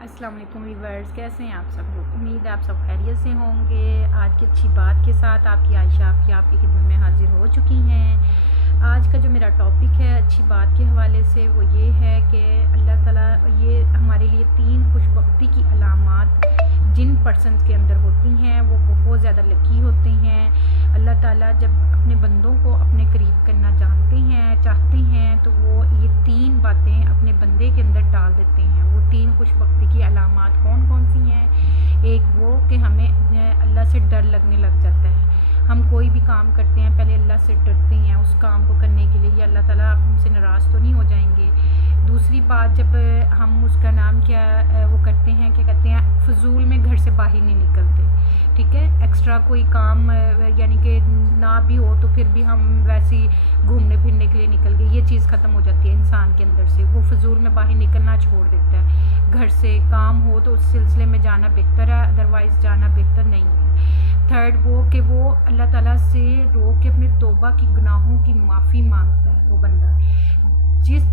السلام علیکم ویورز، کیسے ہیں آپ سب لوگ؟ امید ہے آپ سب خیریت سے ہوں گے۔ آج کی اچھی بات کے ساتھ آپ کی عائشہ آپ کی خدمت میں حاضر ہو چکی ہیں۔ آج کا جو میرا ٹاپک ہے اچھی بات کے حوالے سے وہ یہ ہے کہ اللہ تعالیٰ یہ ہمارے لیے 3 خوش بختی کی علامات جن پرسنز کے اندر ہوتی ہیں وہ بہت زیادہ لکی ہوتے ہیں۔ اللہ تعالیٰ جب اپنے بندوں کو اپنے قریب کرنا جانتے ہیں چاہتے ہیں تو وہ یہ 3 باتیں اپنے بندے کے اندر ڈال دیتے ہیں۔ وہ 3 خوش بختی کی علامات کون کون سی ہیں؟ ایک وہ کہ ہمیں اللہ سے ڈر لگنے لگ جاتا ہے۔ ہم کوئی بھی کام کرتے ہیں پہلے اللہ سے ڈرتے ہیں اس کام کو کرنے کے لیے، یا اللہ تعالیٰ آپ ہم سے ناراض تو نہیں ہو جائیں گے۔ دوسری بات، جب ہم اس کا نام کیا وہ کرتے ہیں، کیا کہتے ہیں، فضول میں گھر سے باہر نہیں نکلتے، ٹھیک ہے، ایکسٹرا کوئی کام یعنی کہ نہ بھی ہو تو پھر بھی ہم ویسے ہی گھومنے پھرنے کے لیے نکل گئے، یہ چیز ختم ہو جاتی ہے انسان کے اندر سے۔ وہ فضول میں باہر نکلنا چھوڑ دیتا ہے۔ گھر سے کام ہو تو اس سلسلے میں جانا بہتر ہے، ادروائز جانا بہتر نہیں ہے۔ تھرڈ وہ کہ وہ اللہ تعالیٰ سے رو کے اپنے توبہ کی گناہوں کی معافی مانگتا ہے وہ بندہ۔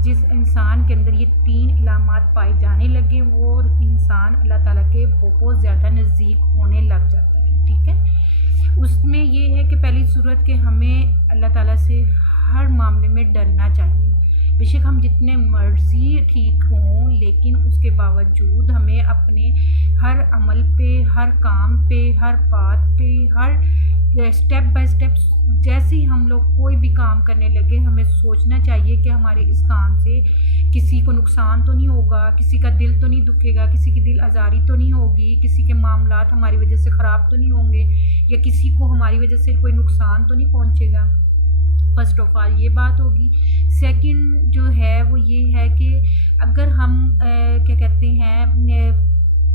جس انسان کے اندر یہ 3 علامات پائے جانے لگے وہ انسان اللہ تعالیٰ کے بہت زیادہ نزدیک ہونے لگ جاتا ہے، ٹھیک ہے۔ اس میں یہ ہے کہ پہلی صورت کہ ہمیں اللہ تعالیٰ سے ہر معاملے میں ڈرنا چاہیے۔ بے شک ہم جتنے مرضی ٹھیک ہوں لیکن اس کے باوجود ہمیں اپنے ہر عمل پہ، ہر کام پہ، ہر بات پہ، ہر اسٹیپ بائی اسٹیپ جیسے ہی ہم لوگ کوئی بھی کام کرنے لگے ہمیں سوچنا چاہیے کہ ہمارے اس کام سے کسی کو نقصان تو نہیں ہوگا، کسی کا دل تو نہیں دکھے گا، کسی کی دل آزاری تو نہیں ہوگی، کسی کے معاملات ہماری وجہ سے خراب تو نہیں ہوں گے، یا کسی کو ہماری وجہ سے کوئی نقصان تو نہیں پہنچے گا۔ فرسٹ آف آل یہ بات ہوگی۔ سیکنڈ جو ہے وہ یہ ہے کہ اگر ہم کیا کہتے ہیں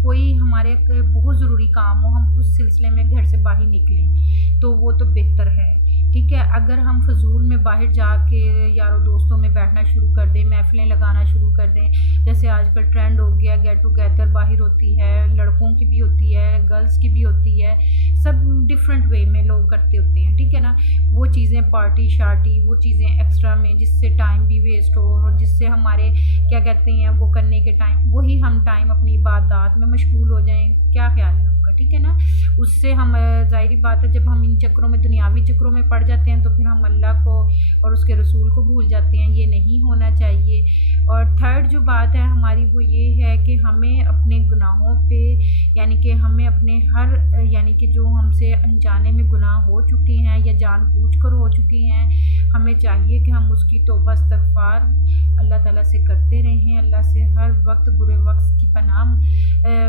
کوئی ہمارے بہت ضروری کام ہو، ہم اس سلسلے میں گھر سے باہر نکلیں تو وہ تو بہتر ہے، ٹھیک ہے۔ اگر ہم فضول میں باہر جا کے یاروں دوستوں میں بیٹھنا شروع کر دیں، محفلیں لگانا شروع کر دیں، جیسے آج کل ٹرینڈ ہو گیا گیٹ ٹوگیدر باہر ہوتی ہے، لڑکوں کی بھی ہوتی ہے، گرلس کی بھی ہوتی ہے، سب ڈفرینٹ وے میں لوگ کرتے ہوتے ہیں، ٹھیک ہے نا۔ وہ چیزیں پارٹی شارٹی، وہ چیزیں ایکسٹرا میں جس سے ٹائم بھی ویسٹ ہو اور جس سے ہمارے کیا کہتے ہیں وہ کرنے کے ٹائم وہی ہم ٹائم اپنی عبادات میں مشغول ہو جائیں، کیا خیال ہے آپ کا؟ ٹھیک ہے نا۔ اس سے ہم ظاہری بات ہے جب ہم ان چکروں میں دنیاوی چکروں میں پڑ جاتے ہیں تو پھر ہم اللہ کو اور اس کے رسول کو بھول جاتے ہیں، یہ نہیں ہونا چاہیے۔ اور تھرڈ جو بات ہے ہماری وہ یہ ہے کہ ہمیں اپنے گناہوں پہ یعنی کہ ہمیں اپنے ہر یعنی کہ جو ہم سے انجانے میں گناہ ہو چکے ہیں یا جان بوجھ کر ہو چکے ہیں، ہمیں چاہیے کہ ہم اس کی توبہ استغفار اللہ تعالیٰ سے کرتے رہیں، اللہ سے ہر وقت برے وقت کی پناہ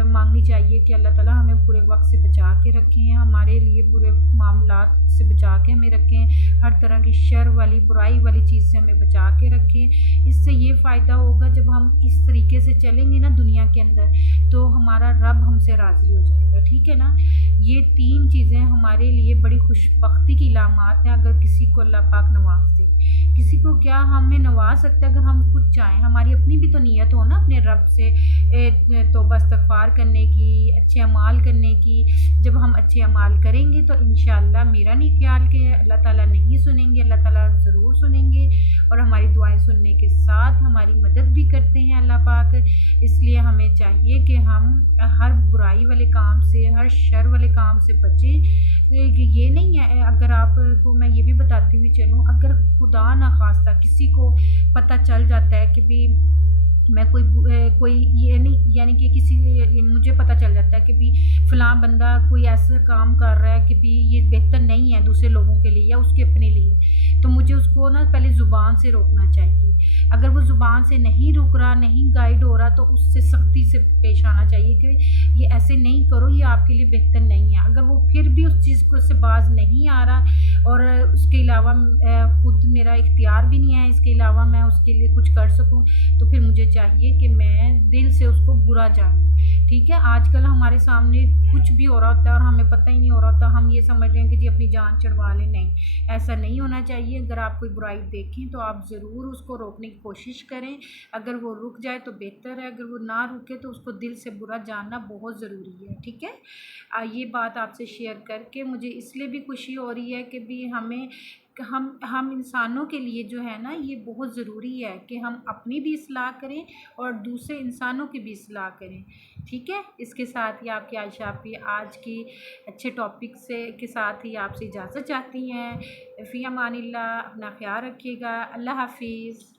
مانگنی چاہیے کہ اللہ تعالیٰ ہمیں برے وقت سے بچا کے رکھیں، ہمارے لیے برے معاملات سے بچا کے ہمیں رکھیں، ہر طرح کی شر والی برائی والی چیز سے ہمیں بچا کے رکھیں۔ اس سے یہ فائدہ ہوگا جب ہم اس طریقے سے چلیں گے نا دنیا کے اندر تو ہمارا رب ہم سے راضی ہو جائے گا، ٹھیک ہے نا۔ یہ 3 چیزیں ہمارے لیے بڑی خوش بختی کی علامات ہیں اگر کسی کو اللہ پاک نواز دے۔ کسی کو کیا ہمیں نواز سکتا ہے اگر ہم خود چاہیں، ہماری اپنی بھی تو نیت ہو نا اپنے رب سے توبہ استغفار کرنے کی، اچھے اعمال کرنے کی۔ جب ہم اچھے اعمال کریں گے تو انشاءاللہ میرا نہیں خیال کہ اللہ تعالیٰ نہیں سنیں گے، اللہ تعالیٰ ضرور سنیں گے اور ہماری دعائیں سننے کے ساتھ ہماری مدد بھی کرتے ہیں اللہ پاک۔ اس لیے ہمیں چاہیے کہ ہم ہر برائی والے کام سے، ہر شر والے کام سے بچیں۔ یہ نہیں ہے، اگر آپ کو میں یہ بھی بتاتی ہوئی چلوں، اگر خدا نخواستہ کسی کو پتہ چل جاتا ہے کہ بھی میں کوئی یہ نہیں یعنی کہ کسی مجھے پتہ چل جاتا ہے کہ بھی فلاں بندہ کوئی ایسا کام کر رہا ہے کہ بھی یہ بہتر نہیں ہے دوسرے لوگوں کے لیے یا اس کے اپنے لیے، تو مجھے اس کو نا پہلے زبان سے روکنا چاہیے۔ اگر وہ زبان سے نہیں رک رہا، نہیں گائیڈ ہو رہا تو اس سے سختی سے پیش آنا چاہیے کہ یہ ایسے نہیں کرو، یہ آپ کے لیے بہتر نہیں ہے۔ اگر وہ پھر بھی اس چیز کو سے باز نہیں آ رہا اور اس کے علاوہ خود میرا اختیار بھی نہیں ہے اس کے علاوہ میں اس کے لیے کچھ کر سکوں، تو پھر مجھے چاہیے کہ میں دل سے اس کو برا جانوں، ٹھیک ہے۔ آج کل ہمارے سامنے کچھ بھی ہو رہا ہوتا ہے اور ہمیں پتہ ہی نہیں ہو رہا ہوتا، ہم یہ سمجھ رہے ہیں کہ جی اپنی جان چڑھوا لیں، نہیں، ایسا نہیں ہونا چاہیے۔ اگر آپ کوئی برائی دیکھیں تو آپ ضرور اس کو روکنے کی کوشش کریں، اگر وہ رک جائے تو بہتر ہے، اگر وہ نہ رکے تو اس کو دل سے برا جاننا بہت ضروری ہے، ٹھیک ہے۔ یہ بات آپ سے شیئر کر کے مجھے اس لیے بھی خوشی ہو رہی ہے کہ بھی ہمیں کہ ہم انسانوں کے لیے جو ہے نا یہ بہت ضروری ہے کہ ہم اپنی بھی اصلاح کریں اور دوسرے انسانوں کی بھی اصلاح کریں. ٹھیک ہے، اس کے ساتھ ہی آپ کی عائشہ آپی آج کی اچھے ٹاپک کے ساتھ ہی آپ سے اجازت چاہتی ہیں. فی امان اللہ، اپنا خیال رکھیے گا. اللہ حافظ.